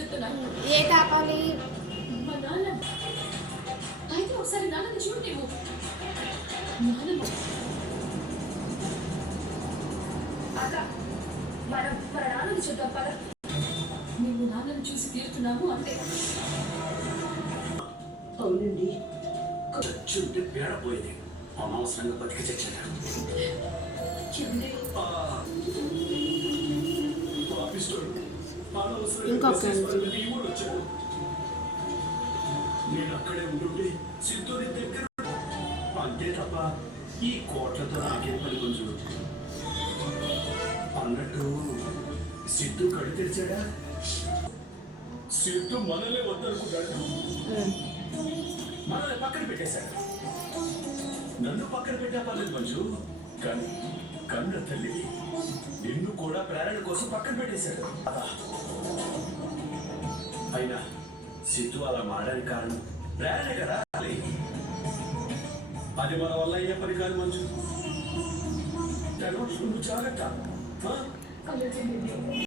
చెప్తున్నాను. ఏ తాపాలి? మా నాన్న అయితే ఒకసారి నాన్నని చూడు నువ్వు. నాన్న అక్క మన నాన్నని చూద్దాం పద. నువ్వు నాన్నని చూసి తీరుతున్నావు అంతే. అవునండి ఖర్చుంటే పేడపోయేది అనవసరంగా బతికి చచ్చాడు. ఇంకొక నేను అక్కడే ఉంటుంటే సిద్ధుని దగ్గర అంతే తప్ప ఈ కోట్లతో నాకే పని కొంచెం అన్నట్టు సిద్ధు కడు తెరిచాడా? సిద్ధు మనలే వద్దనుకున్నాడు, మనల్ని పక్కన పెట్టేశాడు. నన్ను పక్కన పెట్టా పర్లేదు మంజు, కానీ కన్న తల్లి నిన్ను కూడా ప్రేరణ కోసం పక్కన పెట్టేశాడు. అయినా సిద్ధు అలా మారడానికి కారణం ప్రేరణే కదా. అది మన వల్ల అయ్యే పని కాదు మంజు. నువ్వు జాగ్రత్త.